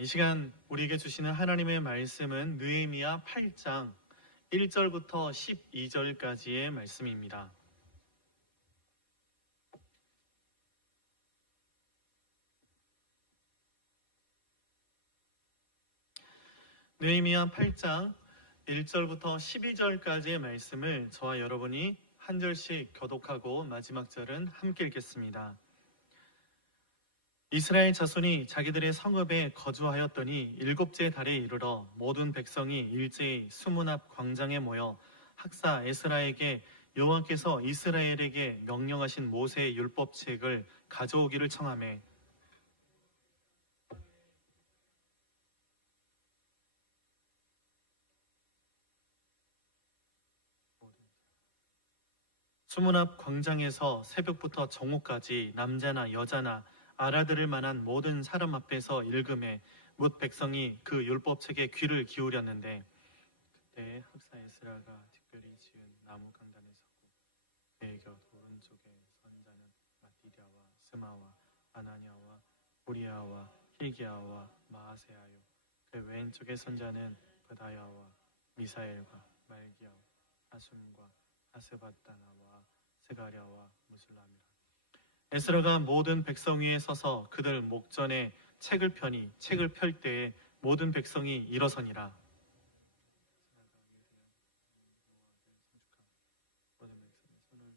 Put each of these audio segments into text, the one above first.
이 시간 우리에게 주시는 하나님의 말씀은 느헤미야 8장 1절부터 12절까지의 말씀입니다. 느헤미야 8장 1절부터 12절까지의 말씀을 저와 여러분이 한 절씩 교독하고 마지막 절은 함께 읽겠습니다. 이스라엘 자손이 자기들의 성읍에 거주하였더니 일곱째 달에 이르러 모든 백성이 일제히 수문 앞 광장에 모여 학사 에스라에게 여호와께서 이스라엘에게 명령하신 모세의 율법책을 가져오기를 청하매 수문 앞 광장에서 새벽부터 정오까지 남자나 여자나 알아들을 만한 모든 사람 앞에서 읽음에 뭇 백성이 그 율법책에 귀를 기울였는데 그때 학사 에스라가 특별히 지은 나무 강단에 섰고 그의 곁 오른쪽에 선자는 마띠랴와 스마와 아나냐와 우리야와 힐기야와 마아세야요 그 왼쪽에 선자는 브다야와 미사엘과 말기야와 하숨과 하스바다나와 스가랴와 무슬람이라. 에스라가 모든 백성 위에 서서 그들 목전에 책을 펴니 책을 펼 때에 모든 백성이 일어서니라. 모든 백성이 손을 들고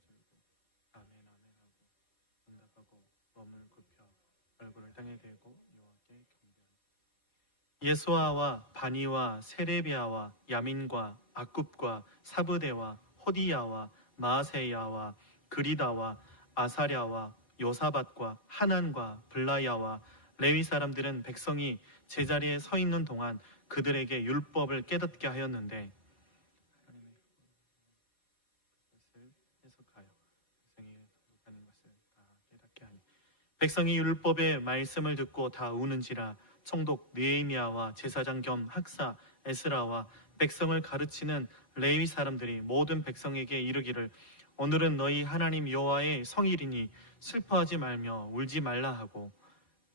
아멘 아멘하고 응답하고 몸을 굽혀 얼굴을 땅에 대고 여호와께 경배하니 예수아와 바니와 세레비아와 야민과 아굽과 사브데와 호디야와 마아세야와 그리다와 아사랴와 요사밧과 하난과 블라야와 레위 사람들은 백성이 제자리에 서 있는 동안 그들에게 율법을 깨닫게 하였는데 하나님의 것을 해석하여 백성이 도둑하는 것을 다 깨닫게 하니 백성이 율법의 말씀을 듣고 다 우는지라 총독 느헤미야와 제사장 겸 학사 에스라와 백성을 가르치는 레위 사람들이 모든 백성에게 이르기를 오늘은 너희 하나님 여호와의 성일이니 슬퍼하지 말며 울지 말라 하고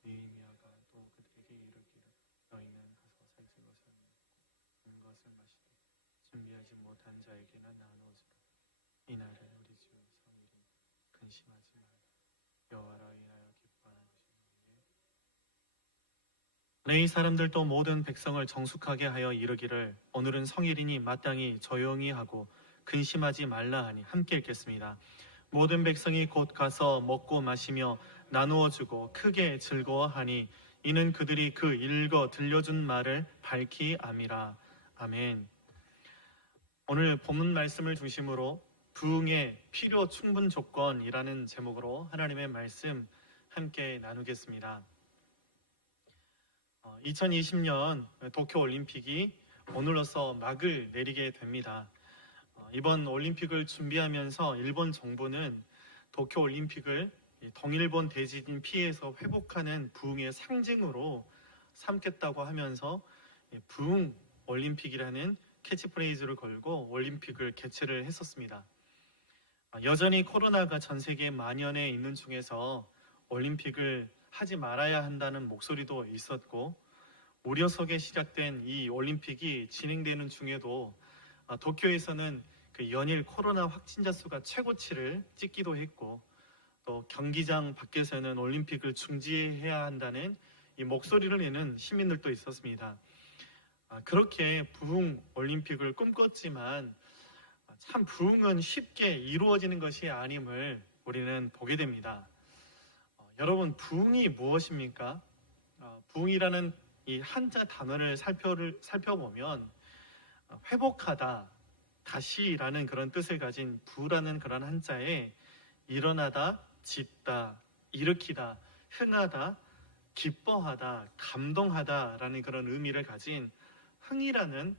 느헤미야가 또 그들에게 이르기를 너희는 가서 살찐 것을 먹고 은 것을 마시되 준비하지 못한 자에게나 나누어주라. 이날은 우리 주 성일이니 근심하지 말라. 여호와라 인하여 기뻐하는 것이 레위 사람들도 모든 백성을 정숙하게 하여 이르기를 오늘은 성일이니 마땅히 조용히 하고 근심하지 말라 하니 함께 읽겠습니다. 모든 백성이 곧 가서 먹고 마시며 나누어 주고 크게 즐거워하니 이는 그들이 그 읽어 들려준 말을 밝히 암이라. 아멘. 오늘 본문 말씀을 중심으로 부흥의 필요 충분 조건이라는 제목으로 하나님의 말씀 함께 나누겠습니다. 2020년 도쿄올림픽이 오늘로서 막을 내리게 됩니다. 이번 올림픽을 준비하면서 일본 정부는 도쿄올림픽을 동일본 대지진 피해에서 회복하는 부흥의 상징으로 삼겠다고 하면서 부흥 올림픽이라는 캐치프레이즈를 걸고 올림픽을 개최를 했었습니다. 여전히 코로나가 전 세계에 만연해 있는 중에서 올림픽을 하지 말아야 한다는 목소리도 있었고 우려 속에 시작된 이 올림픽이 진행되는 중에도 도쿄에서는 그 연일 코로나 확진자 수가 최고치를 찍기도 했고 또 경기장 밖에서는 올림픽을 중지해야 한다는 이 목소리를 내는 시민들도 있었습니다. 그렇게 부흥 올림픽을 꿈꿨지만 참 부흥은 쉽게 이루어지는 것이 아님을 우리는 보게 됩니다. 여러분 부흥이 무엇입니까? 부흥이라는 이 한자 단어를 살펴보면 회복하다, 다시라는 그런 뜻을 가진 부라는 그런 한자에 일어나다, 짓다, 일으키다, 흥하다, 기뻐하다, 감동하다라는 그런 의미를 가진 흥이라는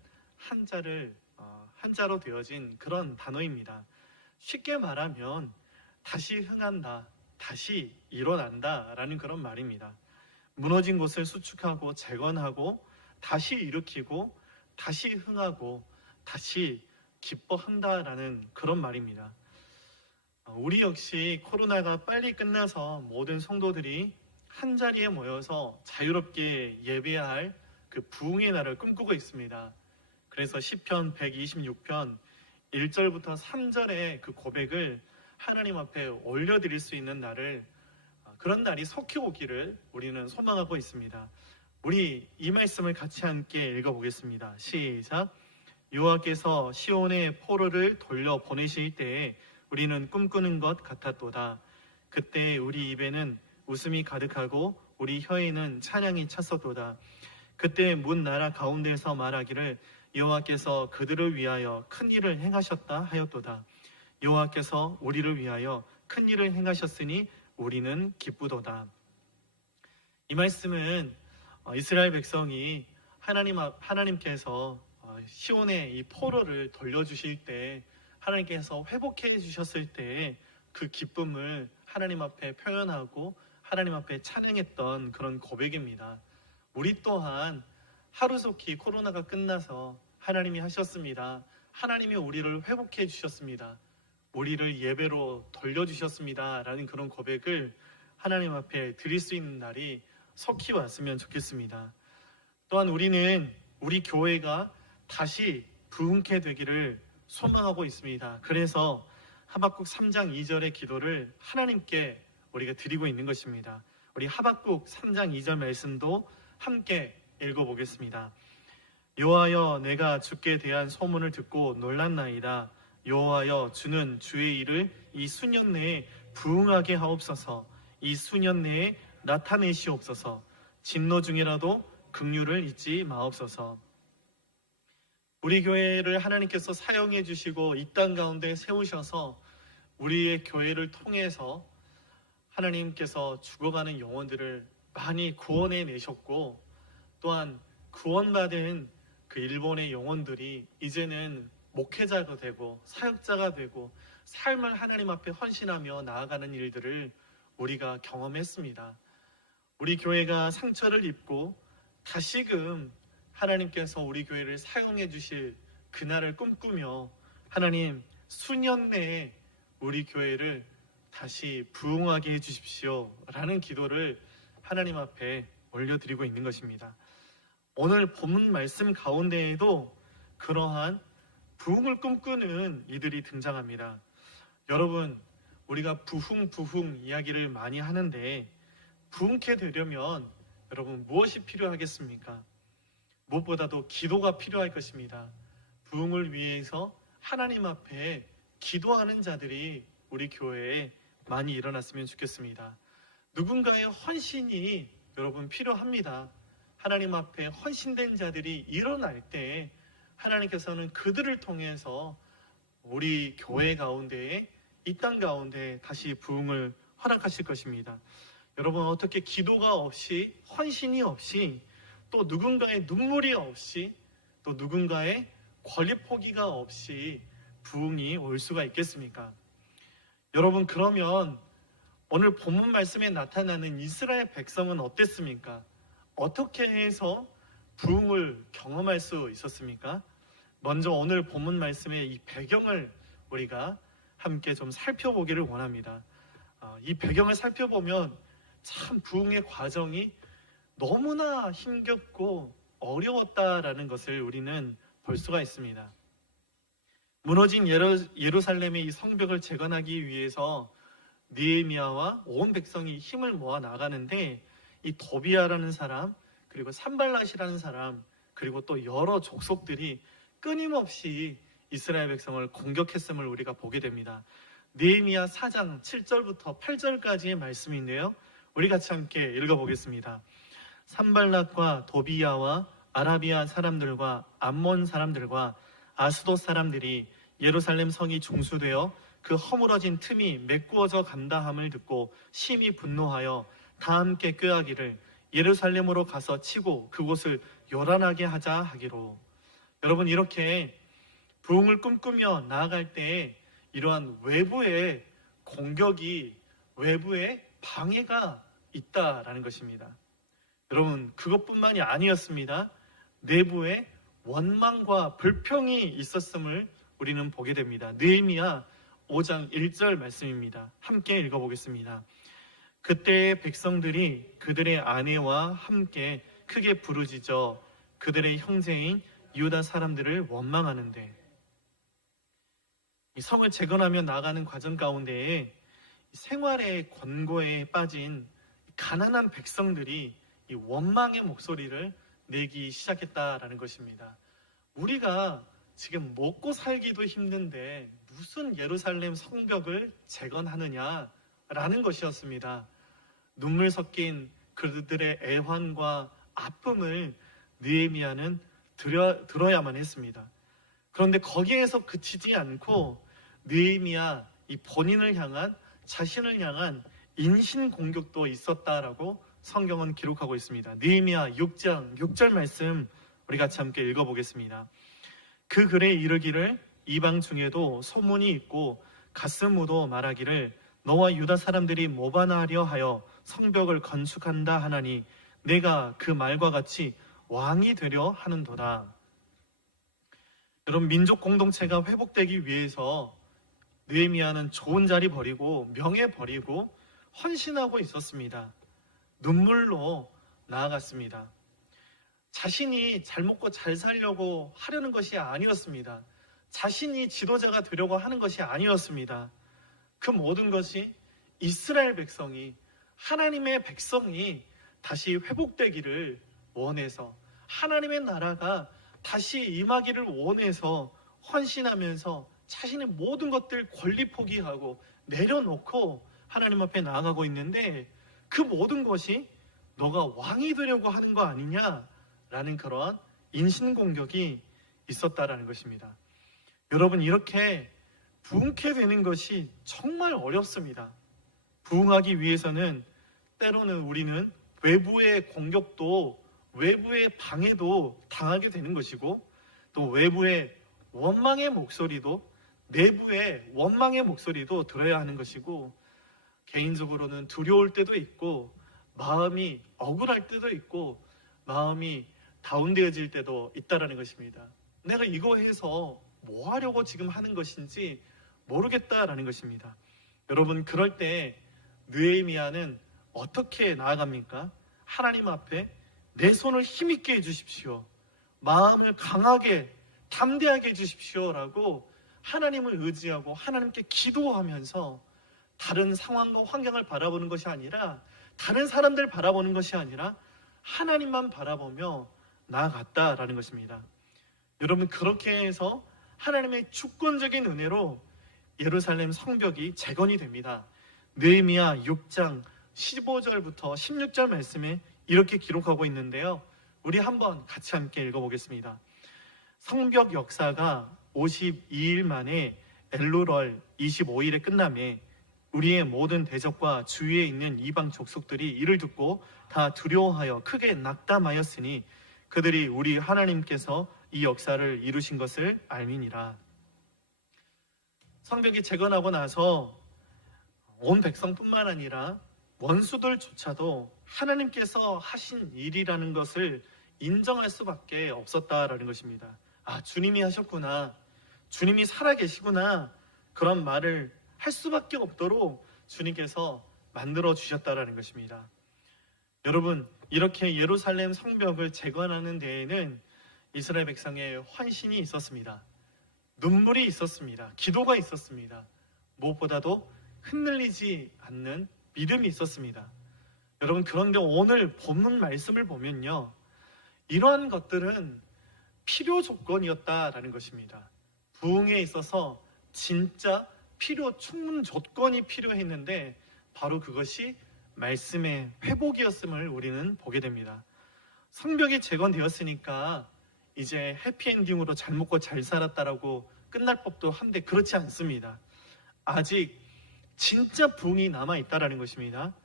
한자로 되어진 그런 단어입니다. 쉽게 말하면 다시 흥한다, 다시 일어난다라는 그런 말입니다. 무너진 곳을 수축하고 재건하고 다시 일으키고 다시 흥하고 다시 기뻐한다라는 그런 말입니다. 우리 역시 코로나가 빨리 끝나서 모든 성도들이 한 자리에 모여서 자유롭게 예배할 그 부흥의 날을 꿈꾸고 있습니다. 그래서 시편 126편 1절부터 3절의 그 고백을 하나님 앞에 올려드릴 수 있는 날을, 그런 날이 속히 오기를 우리는 소망하고 있습니다. 우리 이 말씀을 같이 함께 읽어보겠습니다. 시작. 여호와께서 시온의 포로를 돌려 보내실 때에 우리는 꿈꾸는 것 같았도다. 그때 우리 입에는 웃음이 가득하고 우리 혀에는 찬양이 찼었도다. 그때 문 나라 가운데서 말하기를 여호와께서 그들을 위하여 큰 일을 행하셨다 하였도다. 여호와께서 우리를 위하여 큰 일을 행하셨으니 우리는 기쁘도다. 이 말씀은 이스라엘 백성이 하나님께서 시온의 이 포로를 돌려주실 때, 하나님께서 회복해 주셨을 때 그 기쁨을 하나님 앞에 표현하고 하나님 앞에 찬양했던 그런 고백입니다. 우리 또한 하루속히 코로나가 끝나서 하나님이 하셨습니다. 하나님이 우리를 회복해 주셨습니다. 우리를 예배로 돌려주셨습니다. 라는 그런 고백을 하나님 앞에 드릴 수 있는 날이 속히 왔으면 좋겠습니다. 또한 우리는 우리 교회가 다시 부흥케 되기를 소망하고 있습니다. 그래서 하박국 3장 2절의 기도를 하나님께 우리가 드리고 있는 것입니다. 우리 하박국 3장 2절 말씀도 함께 읽어보겠습니다. 여호와여, 내가 주께 대한 소문을 듣고 놀랐나이다. 여호와여, 주는 주의 일을 이 수년 내에 부응하게 하옵소서. 이 수년 내에 나타내시옵소서. 진노 중이라도 긍휼을 잊지 마옵소서. 우리 교회를 하나님께서 사용해 주시고 이 땅 가운데 세우셔서 우리의 교회를 통해서 하나님께서 죽어가는 영혼들을 많이 구원해 내셨고, 또한 구원받은 그 일본의 영혼들이 이제는 목회자가 되고 사역자가 되고 삶을 하나님 앞에 헌신하며 나아가는 일들을 우리가 경험했습니다. 우리 교회가 상처를 입고 다시금 하나님께서 우리 교회를 사용해 주실 그날을 꿈꾸며 하나님 수년 내에 우리 교회를 다시 부흥하게 해 주십시오 라는 기도를 하나님 앞에 올려드리고 있는 것입니다. 오늘 본문 말씀 가운데에도 그러한 부흥을 꿈꾸는 이들이 등장합니다. 여러분, 우리가 부흥 이야기를 많이 하는데 부흥케 되려면 여러분 무엇이 필요하겠습니까? 무엇보다도 기도가 필요할 것입니다. 부흥을 위해서 하나님 앞에 기도하는 자들이 우리 교회에 많이 일어났으면 좋겠습니다. 누군가의 헌신이 여러분 필요합니다. 하나님 앞에 헌신된 자들이 일어날 때 하나님께서는 그들을 통해서 우리 교회 가운데에, 이 땅 가운데 다시 부흥을 허락하실 것입니다. 여러분, 어떻게 기도가 없이, 헌신이 없이, 또 누군가의 눈물이 없이, 또 누군가의 권리 포기가 없이 부흥이 올 수가 있겠습니까? 여러분, 그러면 오늘 본문 말씀에 나타나는 이스라엘 백성은 어땠습니까? 어떻게 해서 부흥을 경험할 수 있었습니까? 먼저 오늘 본문 말씀의 이 배경을 우리가 함께 좀 살펴보기를 원합니다. 이 배경을 살펴보면 참 부흥의 과정이 너무나 힘겹고 어려웠다라는 것을 우리는 볼 수가 있습니다. 무너진 예루살렘의 이 성벽을 재건하기 위해서 느헤미야와 온 백성이 힘을 모아 나가는데, 이 도비야라는 사람, 그리고 산발랏이라는 사람, 그리고 또 여러 족속들이 끊임없이 이스라엘 백성을 공격했음을 우리가 보게 됩니다. 느헤미야 4장 7절부터 8절까지의 말씀인데요, 우리 같이 함께 읽어보겠습니다. 산발랏과 도비야와 아라비아 사람들과 암몬 사람들과 아스돗 사람들이 예루살렘 성이 중수되어 그 허물어진 틈이 메꾸어져 간다함을 듣고 심히 분노하여 다 함께 꾀하기를 예루살렘으로 가서 치고 그곳을 요란하게 하자 하기로. 여러분, 이렇게 부흥을 꿈꾸며 나아갈 때 이러한 외부의 공격이, 외부의 방해가 있다라는 것입니다. 여러분, 그것뿐만이 아니었습니다. 내부에 원망과 불평이 있었음을 우리는 보게 됩니다. 느헤미야 5장 1절 말씀입니다. 함께 읽어보겠습니다. 그때의 백성들이 그들의 아내와 함께 크게 부르짖어 그들의 형제인 유다 사람들을 원망하는데, 이 성을 재건하며 나가는 과정 가운데에 생활의 권고에 빠진 가난한 백성들이 이 원망의 목소리를 내기 시작했다라는 것입니다. 우리가 지금 먹고 살기도 힘든데 무슨 예루살렘 성벽을 재건하느냐라는 것이었습니다. 눈물 섞인 그들의 애환과 아픔을 느헤미야는 들어야만 했습니다. 그런데 거기에서 그치지 않고 느헤미야 이 본인을 향한, 자신을 향한 인신 공격도 있었다라고 성경은 기록하고 있습니다. 느헤미야 6장 6절 말씀 우리 같이 함께 읽어보겠습니다. 그 글에 이르기를 이방 중에도 소문이 있고 가스무도 말하기를 너와 유다 사람들이 모반하려 하여 성벽을 건축한다 하나니 내가 그 말과 같이 왕이 되려 하는도다. 여러분, 민족 공동체가 회복되기 위해서 느헤미야는 좋은 자리 버리고 명예 버리고 헌신하고 있었습니다. 눈물로 나아갔습니다. 자신이 잘 먹고 잘 살려고 하려는 것이 아니었습니다. 자신이 지도자가 되려고 하는 것이 아니었습니다. 그 모든 것이 이스라엘 백성이, 하나님의 백성이 다시 회복되기를 원해서, 하나님의 나라가 다시 임하기를 원해서 헌신하면서 자신의 모든 것들 권리 포기하고 내려놓고 하나님 앞에 나아가고 있는데, 그 모든 것이 너가 왕이 되려고 하는 거 아니냐라는 그러한 인신공격이 있었다라는 것입니다. 여러분, 이렇게 부흥케 되는 것이 정말 어렵습니다. 부흥하기 위해서는 때로는 우리는 외부의 공격도, 외부의 방해도 당하게 되는 것이고, 또 외부의 원망의 목소리도, 내부의 원망의 목소리도 들어야 하는 것이고, 개인적으로는 두려울 때도 있고, 마음이 억울할 때도 있고, 마음이 다운되어질 때도 있다라는 것입니다. 내가 이거 해서 뭐 하려고 지금 하는 것인지 모르겠다라는 것입니다. 여러분, 그럴 때 느헤미야는 어떻게 나아갑니까? 하나님 앞에 내 손을 힘있게 해주십시오, 마음을 강하게 담대하게 해주십시오라고 하나님을 의지하고 하나님께 기도하면서 다른 상황과 환경을 바라보는 것이 아니라, 다른 사람들 바라보는 것이 아니라 하나님만 바라보며 나아갔다라는 것입니다. 여러분, 그렇게 해서 하나님의 주권적인 은혜로 예루살렘 성벽이 재건이 됩니다. 느헤미야 6장 15절부터 16절 말씀에 이렇게 기록하고 있는데요, 우리 한번 같이 함께 읽어보겠습니다. 성벽 역사가 52일 만에 엘루럴 25일에 끝나매 우리의 모든 대적과 주위에 있는 이방 족속들이 이를 듣고 다 두려워하여 크게 낙담하였으니 그들이 우리 하나님께서 이 역사를 이루신 것을 알미니라. 성벽이 재건하고 나서 온 백성뿐만 아니라 원수들조차도 하나님께서 하신 일이라는 것을 인정할 수밖에 없었다라는 것입니다. 아, 주님이 하셨구나, 주님이 살아계시구나, 그런 말을 할 수밖에 없도록 주님께서 만들어 주셨다라는 것입니다. 여러분, 이렇게 예루살렘 성벽을 재건하는 데에는 이스라엘 백성의 헌신이 있었습니다. 눈물이 있었습니다. 기도가 있었습니다. 무엇보다도 흔들리지 않는 믿음이 있었습니다. 여러분, 그런데 오늘 본문 말씀을 보면요, 이러한 것들은 필요 조건이었다라는 것입니다. 부흥에 있어서 진짜 필요 충분 조건이 필요했는데 바로 그것이 말씀의 회복이었음을 우리는 보게 됩니다. 성벽이 재건되었으니까 이제 해피엔딩으로 잘 먹고 잘 살았다라고 끝날 법도 한데 그렇지 않습니다. 아직 진짜 부흥이 남아있다라는 것입니다.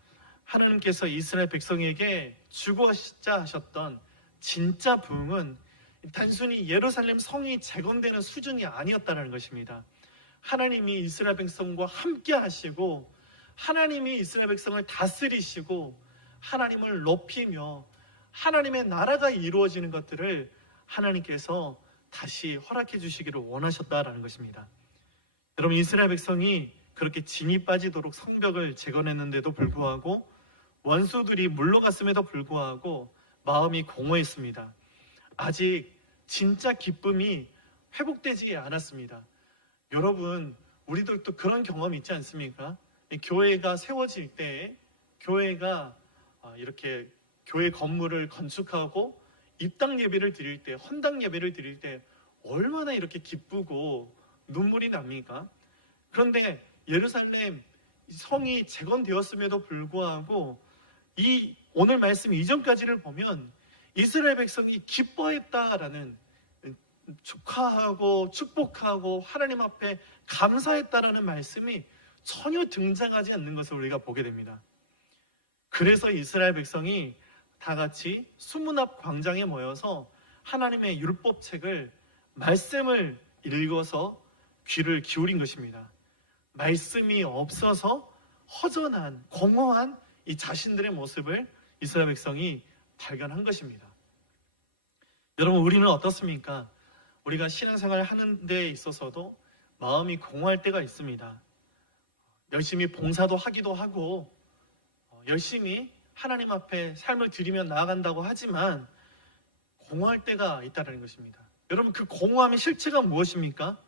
하나님께서 이스라엘 백성에게 주고자 하셨던 진짜 부흥은 단순히 예루살렘 성이 재건되는 수준이 아니었다는 것입니다. 하나님이 이스라엘 백성과 함께 하시고, 하나님이 이스라엘 백성을 다스리시고, 하나님을 높이며 하나님의 나라가 이루어지는 것들을 하나님께서 다시 허락해 주시기를 원하셨다라는 것입니다. 여러분, 이스라엘 백성이 그렇게 진이 빠지도록 성벽을 재건했는데도 불구하고 원수들이 물러갔음에도 불구하고 마음이 공허했습니다. 아직 진짜 기쁨이 회복되지 않았습니다. 여러분, 우리들도 그런 경험 있지 않습니까? 교회가 세워질 때, 교회가 이렇게 교회 건물을 건축하고 입당 예배를 드릴 때, 헌당 예배를 드릴 때 얼마나 이렇게 기쁘고 눈물이 납니까? 그런데 예루살렘 성이 재건되었음에도 불구하고 이 오늘 말씀 이전까지를 보면 이스라엘 백성이 기뻐했다라는, 축하하고 축복하고 하나님 앞에 감사했다라는 말씀이 전혀 등장하지 않는 것을 우리가 보게 됩니다. 그래서 이스라엘 백성이 다 같이 수문 앞 광장에 모여서 하나님의 율법책을, 말씀을 읽어서 귀를 기울인 것입니다. 말씀이 없어서 허전한, 공허한 이 자신들의 모습을 이스라엘 백성이 발견한 것입니다. 여러분, 우리는 어떻습니까? 우리가 신앙생활을 하는 데 있어서도 마음이 공허할 때가 있습니다. 열심히 봉사도 하기도 하고 열심히 하나님 앞에 삶을 드리며 나아간다고 하지만 공허할 때가 있다는 것입니다. 여러분, 그 공허함의 실체가 무엇입니까?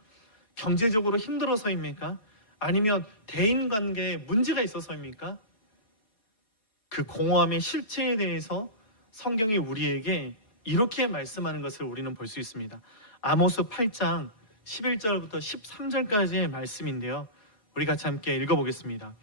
경제적으로 힘들어서입니까? 아니면 대인관계에 문제가 있어서입니까? 그 공허함의 실체에 대해서 성경이 우리에게 이렇게 말씀하는 것을 우리는 볼 수 있습니다. 아모스 8장 11절부터 13절까지의 말씀인데요, 우리 같이 함께 읽어보겠습니다.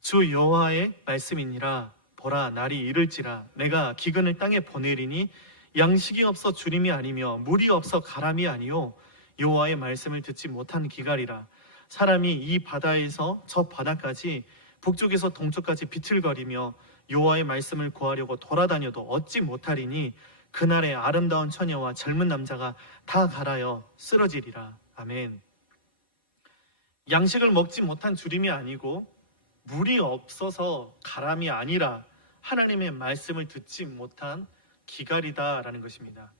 주 여호와의 말씀이니라. 보라, 날이 이를지라. 내가 기근을 땅에 보내리니 양식이 없어 주림이 아니며 물이 없어 가람이 아니요 여호와의 말씀을 듣지 못한 기갈이라. 사람이 이 바다에서 저 바다까지, 북쪽에서 동쪽까지 비틀거리며 여호와의 말씀을 구하려고 돌아다녀도 얻지 못하리니 그날에 아름다운 처녀와 젊은 남자가 다 갈아여 쓰러지리라. 아멘. 양식을 먹지 못한 주림이 아니고 물이 없어서 가람이 아니라 하나님의 말씀을 듣지 못한 기갈이다라는 것입니다.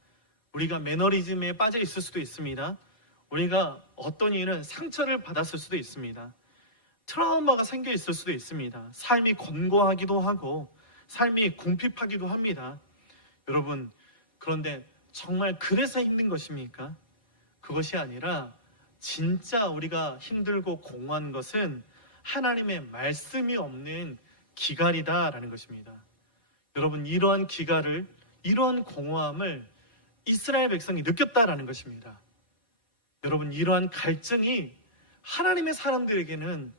우리가 매너리즘에 빠져 있을 수도 있습니다. 우리가 어떤 일은 상처를 받았을 수도 있습니다. 트라우마가 생겨 있을 수도 있습니다. 삶이 권고하기도 하고 삶이 궁핍하기도 합니다. 여러분, 그런데 정말 그래서 힘든 것입니까? 그것이 아니라 진짜 우리가 힘들고 공허한 것은 하나님의 말씀이 없는 기갈이다라는 것입니다. 여러분, 이러한 기갈을, 이러한 공허함을 이스라엘 백성이 느꼈다라는 것입니다. 여러분, 이러한 갈증이 하나님의 사람들에게는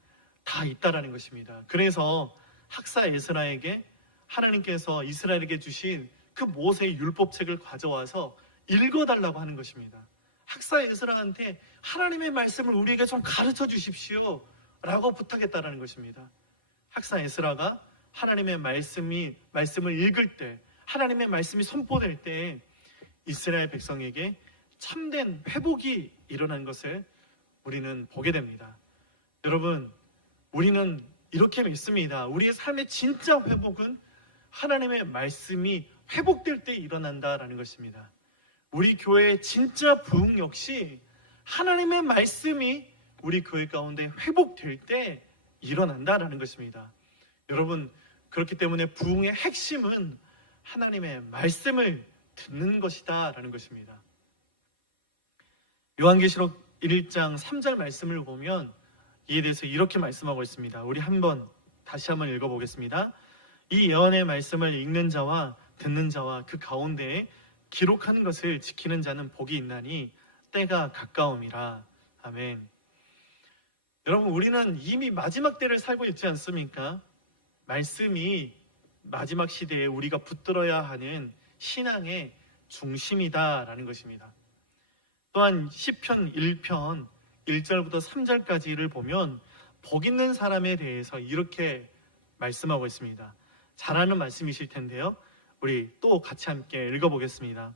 다 있다라는 것입니다. 그래서 학사 에스라에게 하나님께서 이스라엘에게 주신 그 모세의 율법책을 가져와서 읽어달라고 하는 것입니다. 학사 에스라한테 하나님의 말씀을 우리에게 좀 가르쳐 주십시오 라고 부탁했다라는 것입니다. 학사 에스라가 하나님의 말씀을 읽을 때, 하나님의 말씀이 선포될 때 이스라엘 백성에게 참된 회복이 일어난 것을 우리는 보게 됩니다. 여러분, 우리는 이렇게 믿습니다. 우리의 삶의 진짜 회복은 하나님의 말씀이 회복될 때 일어난다라는 것입니다. 우리 교회의 진짜 부흥 역시 하나님의 말씀이 우리 교회 가운데 회복될 때 일어난다라는 것입니다. 여러분, 그렇기 때문에 부흥의 핵심은 하나님의 말씀을 듣는 것이다 라는 것입니다. 요한계시록 1장 3절 말씀을 보면 이에 대해서 이렇게 말씀하고 있습니다. 우리 다시 한번 읽어보겠습니다. 이 예언의 말씀을 읽는 자와 듣는 자와 그 가운데에 기록하는 것을 지키는 자는 복이 있나니 때가 가까움이라. 아멘. 여러분, 우리는 이미 마지막 때를 살고 있지 않습니까? 말씀이 마지막 시대에 우리가 붙들어야 하는 신앙의 중심이다라는 것입니다. 또한 시편 1편 1절부터 3절까지를 보면 복 있는 사람에 대해서 이렇게 말씀하고 있습니다. 잘 아는 말씀이실 텐데요, 우리 또 같이 함께 읽어보겠습니다.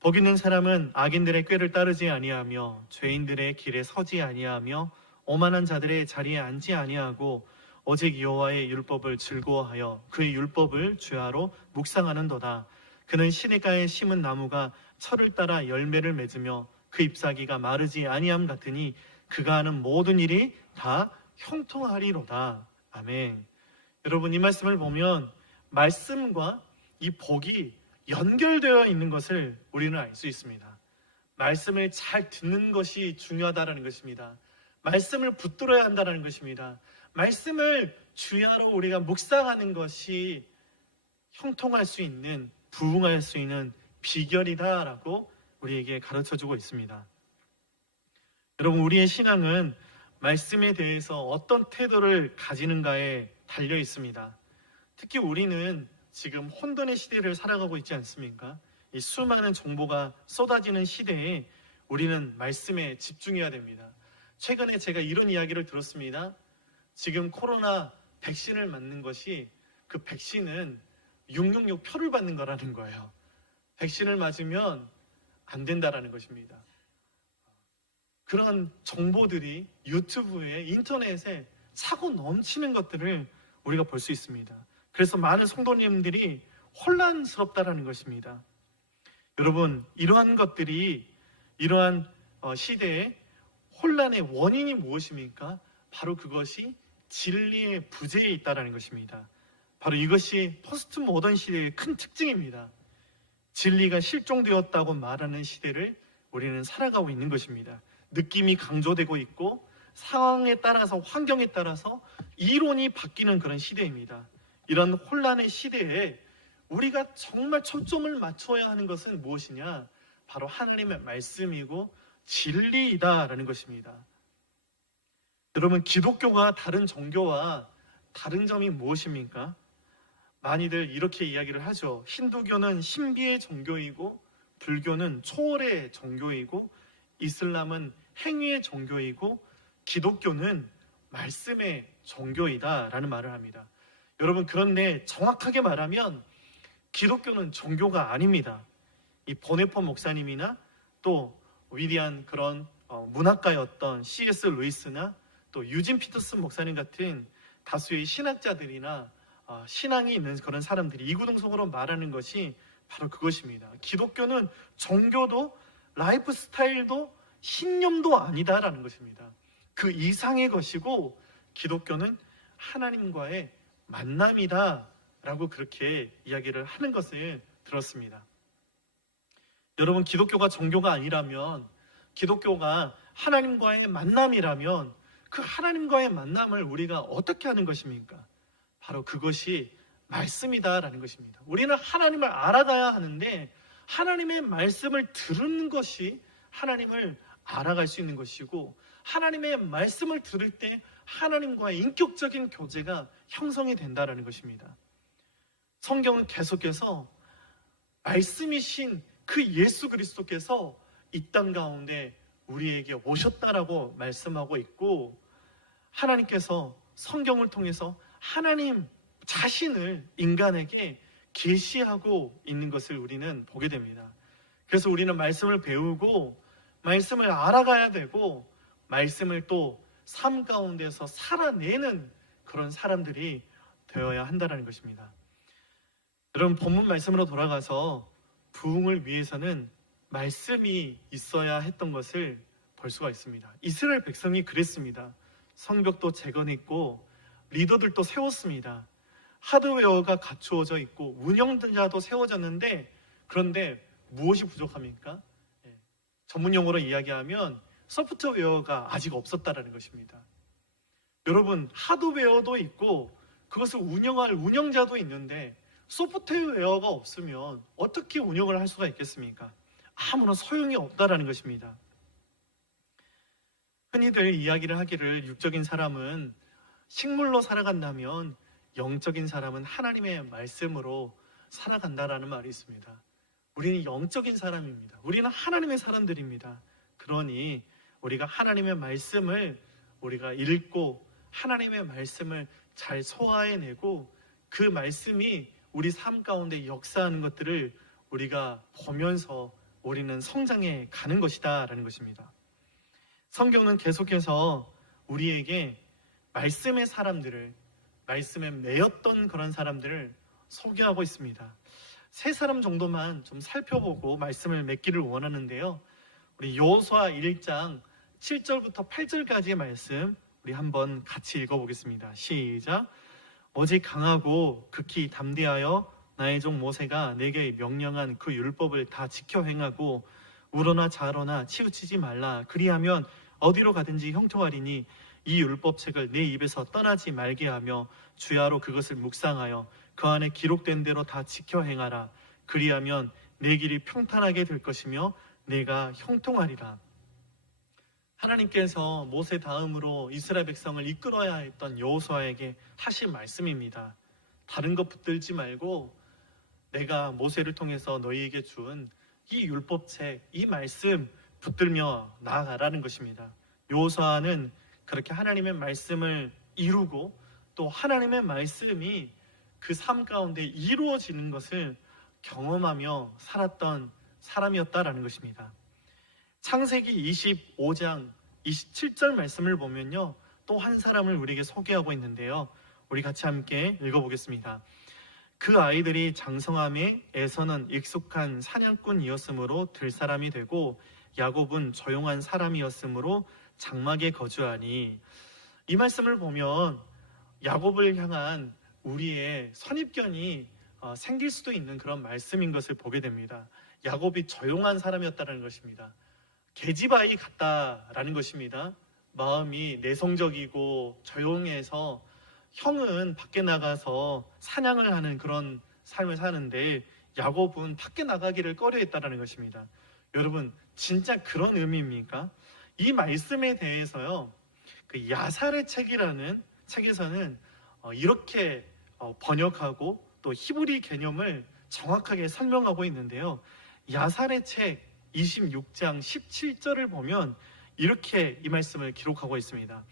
복 있는 사람은 악인들의 꾀를 따르지 아니하며 죄인들의 길에 서지 아니하며 오만한 자들의 자리에 앉지 아니하고 오직 여호와의 율법을 즐거워하여 그의 율법을 주야로 묵상하는도다. 그는 시냇가에 심은 나무가 철을 따라 열매를 맺으며 그 잎사귀가 마르지 아니함 같으니 그가 하는 모든 일이 다 형통하리로다. 아멘. 여러분, 이 말씀을 보면 말씀과 이 복이 연결되어 있는 것을 우리는 알 수 있습니다. 말씀을 잘 듣는 것이 중요하다는 것입니다. 말씀을 붙들어야 한다는 것입니다. 말씀을 주야로 우리가 묵상하는 것이 형통할 수 있는, 부흥할 수 있는 비결이다라고 우리에게 가르쳐주고 있습니다. 여러분, 우리의 신앙은 말씀에 대해서 어떤 태도를 가지는가에 달려 있습니다. 특히 우리는 지금 혼돈의 시대를 살아가고 있지 않습니까? 이 수많은 정보가 쏟아지는 시대에 우리는 말씀에 집중해야 됩니다. 최근에 제가 이런 이야기를 들었습니다. 지금 코로나 백신을 맞는 것이, 그 백신은 666 표를 받는 거라는 거예요. 백신을 맞으면 안 된다라는 것입니다. 그런 정보들이 유튜브에, 인터넷에 차고 넘치는 것들을 우리가 볼 수 있습니다. 그래서 많은 성도님들이 혼란스럽다라는 것입니다. 여러분, 이러한 것들이, 이러한 시대의 혼란의 원인이 무엇입니까? 바로 그것이 진리의 부재에 있다는 것입니다. 바로 이것이 포스트 모던 시대의 큰 특징입니다. 진리가 실종되었다고 말하는 시대를 우리는 살아가고 있는 것입니다. 느낌이 강조되고 있고 상황에 따라서, 환경에 따라서 이론이 바뀌는 그런 시대입니다. 이런 혼란의 시대에 우리가 정말 초점을 맞춰야 하는 것은 무엇이냐? 바로 하나님의 말씀이고 진리이다라는 것입니다. 여러분, 기독교가 다른 종교와 다른 점이 무엇입니까? 많이들 이렇게 이야기를 하죠. 힌두교는 신비의 종교이고, 불교는 초월의 종교이고, 이슬람은 행위의 종교이고, 기독교는 말씀의 종교이다라는 말을 합니다. 여러분, 그런데 정확하게 말하면 기독교는 종교가 아닙니다. 이 보네포 목사님이나 또 위대한 그런 문학가였던 C.S. 루이스나 또 유진 피터슨 목사님 같은 다수의 신학자들이나 신앙이 있는 그런 사람들이 이구동성으로 말하는 것이 바로 그것입니다. 기독교는 종교도 라이프 스타일도 신념도 아니다라는 것입니다. 그 이상의 것이고 기독교는 하나님과의 만남이다 라고 그렇게 이야기를 하는 것을 들었습니다. 여러분, 기독교가 종교가 아니라면, 기독교가 하나님과의 만남이라면 그 하나님과의 만남을 우리가 어떻게 하는 것입니까? 바로 그것이 말씀이다라는 것입니다. 우리는 하나님을 알아가야 하는데 하나님의 말씀을 들은 것이 하나님을 알아갈 수 있는 것이고, 하나님의 말씀을 들을 때 하나님과의 인격적인 교제가 형성이 된다는 것입니다. 성경은 계속해서 말씀이신 그 예수 그리스도께서 이 땅 가운데 우리에게 오셨다라고 말씀하고 있고, 하나님께서 성경을 통해서 하나님 자신을 인간에게 계시하고 있는 것을 우리는 보게 됩니다. 그래서 우리는 말씀을 배우고 말씀을 알아가야 되고 말씀을 또 삶 가운데서 살아내는 그런 사람들이 되어야 한다는 것입니다. 여러분, 본문 말씀으로 돌아가서 부흥을 위해서는 말씀이 있어야 했던 것을 볼 수가 있습니다. 이스라엘 백성이 그랬습니다. 성벽도 재건했고 리더들도 세웠습니다. 하드웨어가 갖추어져 있고 운영자도 세워졌는데, 그런데 무엇이 부족합니까? 전문 용어로 이야기하면 소프트웨어가 아직 없었다는 것입니다. 여러분, 하드웨어도 있고 그것을 운영할 운영자도 있는데 소프트웨어가 없으면 어떻게 운영을 할 수가 있겠습니까? 아무런 소용이 없다라는 것입니다. 흔히들 이야기를 하기를, 육적인 사람은 식물로 살아간다면 영적인 사람은 하나님의 말씀으로 살아간다라는 말이 있습니다. 우리는 영적인 사람입니다. 우리는 하나님의 사람들입니다. 그러니 우리가 하나님의 말씀을 우리가 읽고 하나님의 말씀을 잘 소화해내고 그 말씀이 우리 삶 가운데 역사하는 것들을 우리가 보면서 우리는 성장해 가는 것이다 라는 것입니다. 성경은 계속해서 우리에게 말씀의 사람들을, 말씀에 매였던 그런 사람들을 소개하고 있습니다. 세 사람 정도만 좀 살펴보고 말씀을 맺기를 원하는데요. 우리 여호수아 1장 7절부터 8절까지의 말씀 우리 한번 같이 읽어보겠습니다. 시작. 오직 강하고 극히 담대하여 나의 종 모세가 내게 명령한 그 율법을 다 지켜 행하고 우러나 좌로나 치우치지 말라. 그리하면 어디로 가든지 형통하리니 이 율법책을 내 입에서 떠나지 말게 하며 주야로 그것을 묵상하여 그 안에 기록된 대로 다 지켜 행하라. 그리하면 내 길이 평탄하게 될 것이며 내가 형통하리라. 하나님께서 모세 다음으로 이스라엘 백성을 이끌어야 했던 여호수아에게 하신 말씀입니다. 다른 것 붙들지 말고 내가 모세를 통해서 너희에게 준 이 율법책, 이 말씀 붙들며 나아가라는 것입니다. 여호수아는 그렇게 하나님의 말씀을 이루고 또 하나님의 말씀이 그 삶 가운데 이루어지는 것을 경험하며 살았던 사람이었다라는 것입니다. 창세기 25장 27절 말씀을 보면요, 또 한 사람을 우리에게 소개하고 있는데요, 우리 같이 함께 읽어보겠습니다. 그 아이들이 장성함에 에서는 익숙한 사냥꾼이었으므로 들사람이 되고 야곱은 조용한 사람이었으므로 장막에 거주하니. 이 말씀을 보면 야곱을 향한 우리의 선입견이 생길 수도 있는 그런 말씀인 것을 보게 됩니다. 야곱이 조용한 사람이었다는 것입니다. 계집아이 같다라는 것입니다. 마음이 내성적이고 조용해서 형은 밖에 나가서 사냥을 하는 그런 삶을 사는데 야곱은 밖에 나가기를 꺼려했다는 것입니다. 여러분, 진짜 그런 의미입니까? 이 말씀에 대해서요, 그 야살의 책이라는 책에서는 이렇게 번역하고 또 히브리 개념을 정확하게 설명하고 있는데요, 야살의 책 26장 17절을 보면 이렇게 이 말씀을 기록하고 있습니다.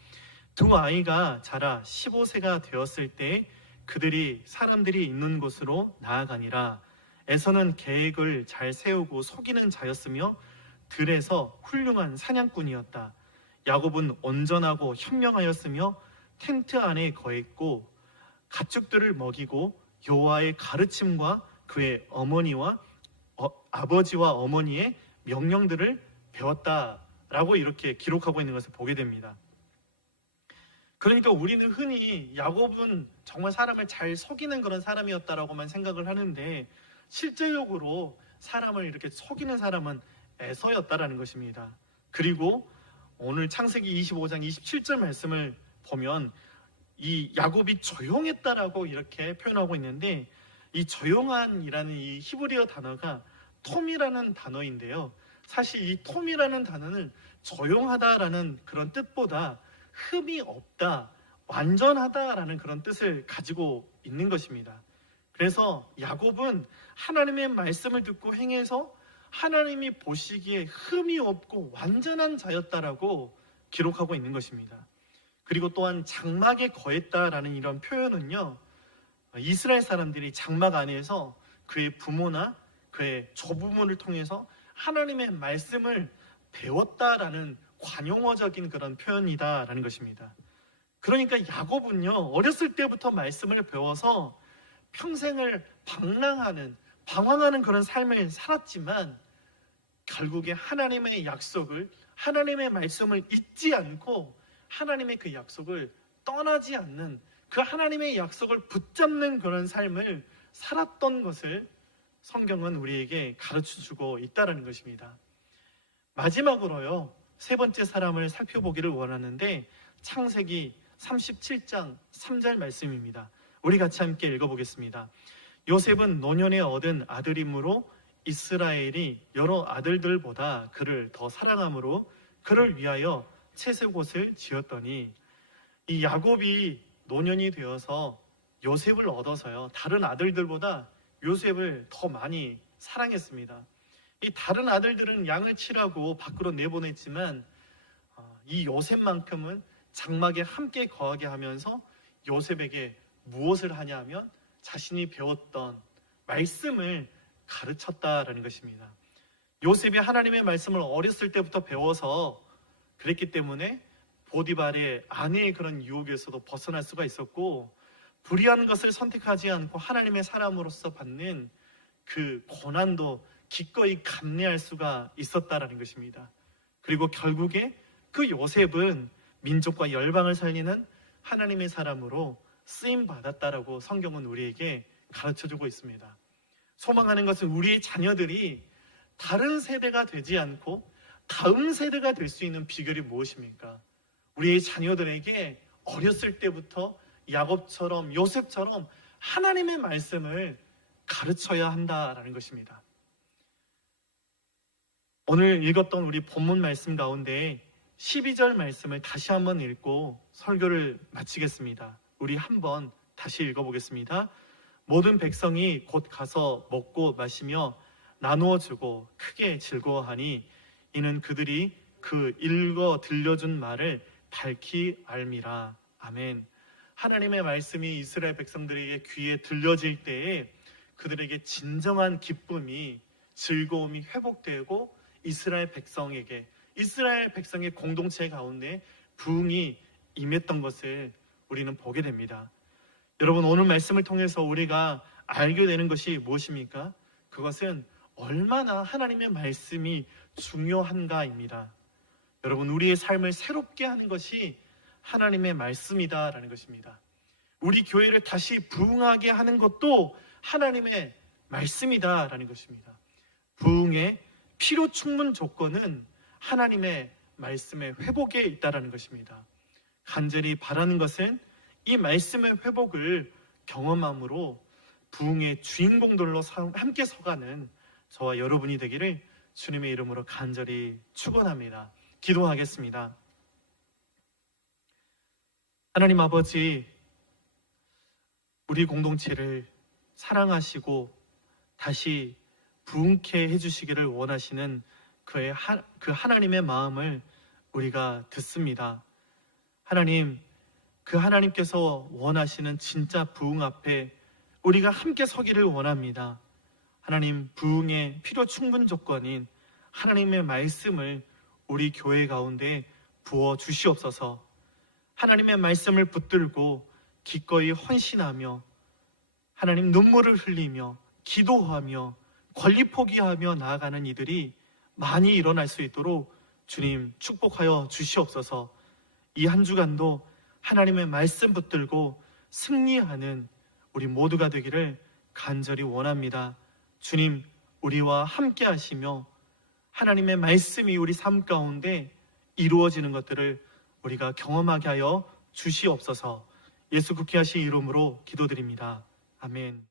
두 아이가 자라 15세가 되었을 때 그들이 사람들이 있는 곳으로 나아가니라. 에서는 계획을 잘 세우고 속이는 자였으며 들에서 훌륭한 사냥꾼이었다. 야곱은 온전하고 현명하였으며 텐트 안에 거했고 가축들을 먹이고 여호와의 가르침과 그의 아버지와 어머니의 명령들을 배웠다라고 이렇게 기록하고 있는 것을 보게 됩니다. 그러니까 우리는 흔히 야곱은 정말 사람을 잘 속이는 그런 사람이었다라고만 생각을 하는데 실제적으로 사람을 이렇게 속이는 사람은 에서였다라는 것입니다. 그리고 오늘 창세기 25장 27절 말씀을 보면 이 야곱이 조용했다라고 이렇게 표현하고 있는데, 이 조용한이라는 이 히브리어 단어가 톰이라는 단어인데요, 사실 이 톰이라는 단어는 조용하다라는 그런 뜻보다 흠이 없다, 완전하다라는 그런 뜻을 가지고 있는 것입니다. 그래서 야곱은 하나님의 말씀을 듣고 행해서 하나님이 보시기에 흠이 없고 완전한 자였다라고 기록하고 있는 것입니다. 그리고 또한 장막에 거했다라는 이런 표현은요, 이스라엘 사람들이 장막 안에서 그의 부모나 그의 조부모를 통해서 하나님의 말씀을 배웠다라는 관용어적인 그런 표현이다라는 것입니다. 그러니까 야곱은요, 어렸을 때부터 말씀을 배워서 평생을 방황하는 그런 삶을 살았지만 결국에 하나님의 약속을, 하나님의 말씀을 잊지 않고 하나님의 그 약속을 떠나지 않는, 그 하나님의 약속을 붙잡는 그런 삶을 살았던 것을 성경은 우리에게 가르쳐주고 있다는 것입니다. 마지막으로요, 세 번째 사람을 살펴보기를 원하는데 창세기 37장 3절 말씀입니다. 우리 같이 함께 읽어보겠습니다. 요셉은 노년에 얻은 아들이므로 이스라엘이 여러 아들들보다 그를 더 사랑함으로 그를 위하여 채색옷을 지었더니, 이 야곱이 노년이 되어서 요셉을 얻어서요, 다른 아들들보다 요셉을 더 많이 사랑했습니다. 이 다른 아들들은 양을 치라고 밖으로 내보냈지만 이 요셉만큼은 장막에 함께 거하게 하면서 요셉에게 무엇을 하냐 하면 자신이 배웠던 말씀을 가르쳤다라는 것입니다. 요셉이 하나님의 말씀을 어렸을 때부터 배워서 그랬기 때문에 보디발의 아내의 그런 유혹에서도 벗어날 수가 있었고, 불의한 것을 선택하지 않고 하나님의 사람으로서 받는 그 고난도 기꺼이 감내할 수가 있었다라는 것입니다. 그리고 결국에 그 요셉은 민족과 열방을 살리는 하나님의 사람으로 쓰임 받았다라고 성경은 우리에게 가르쳐주고 있습니다. 소망하는 것은 우리의 자녀들이 다른 세대가 되지 않고 다음 세대가 될 수 있는 비결이 무엇입니까? 우리의 자녀들에게 어렸을 때부터 야곱처럼 요셉처럼 하나님의 말씀을 가르쳐야 한다라는 것입니다. 오늘 읽었던 우리 본문 말씀 가운데 12절 말씀을 다시 한번 읽고 설교를 마치겠습니다. 우리 한번 다시 읽어보겠습니다. 모든 백성이 곧 가서 먹고 마시며 나누어 주고 크게 즐거워하니 이는 그들이 그 읽어 들려준 말을 밝히 알미라. 아멘. 하나님의 말씀이 이스라엘 백성들에게 귀에 들려질 때에 그들에게 진정한 기쁨이, 즐거움이 회복되고 이스라엘 백성의 공동체 가운데 부흥이 임했던 것을 우리는 보게 됩니다. 여러분, 오늘 말씀을 통해서 우리가 알게 되는 것이 무엇입니까? 그것은 얼마나 하나님의 말씀이 중요한가입니다. 여러분, 우리의 삶을 새롭게 하는 것이 하나님의 말씀이다라는 것입니다. 우리 교회를 다시 부흥하게 하는 것도 하나님의 말씀이다라는 것입니다. 부흥의 필요 충분 조건은 하나님의 말씀의 회복에 있다라는 것입니다. 간절히 바라는 것은 이 말씀의 회복을 경험함으로 부흥의 주인공들로 함께 서가는 저와 여러분이 되기를 주님의 이름으로 간절히 축원합니다. 기도하겠습니다. 하나님 아버지, 우리 공동체를 사랑하시고 다시 부흥케 해주시기를 원하시는 그 하나님의 마음을 우리가 듣습니다. 하나님, 그 하나님께서 원하시는 진짜 부흥 앞에 우리가 함께 서기를 원합니다. 하나님, 부흥의 필요 충분 조건인 하나님의 말씀을 우리 교회 가운데 부어 주시옵소서. 하나님의 말씀을 붙들고 기꺼이 헌신하며 하나님 눈물을 흘리며 기도하며 권리 포기하며 나아가는 이들이 많이 일어날 수 있도록 주님 축복하여 주시옵소서. 이 한 주간도 하나님의 말씀 붙들고 승리하는 우리 모두가 되기를 간절히 원합니다. 주님, 우리와 함께 하시며 하나님의 말씀이 우리 삶 가운데 이루어지는 것들을 우리가 경험하게 하여 주시옵소서. 예수 국회하신 이름으로 기도드립니다. 아멘.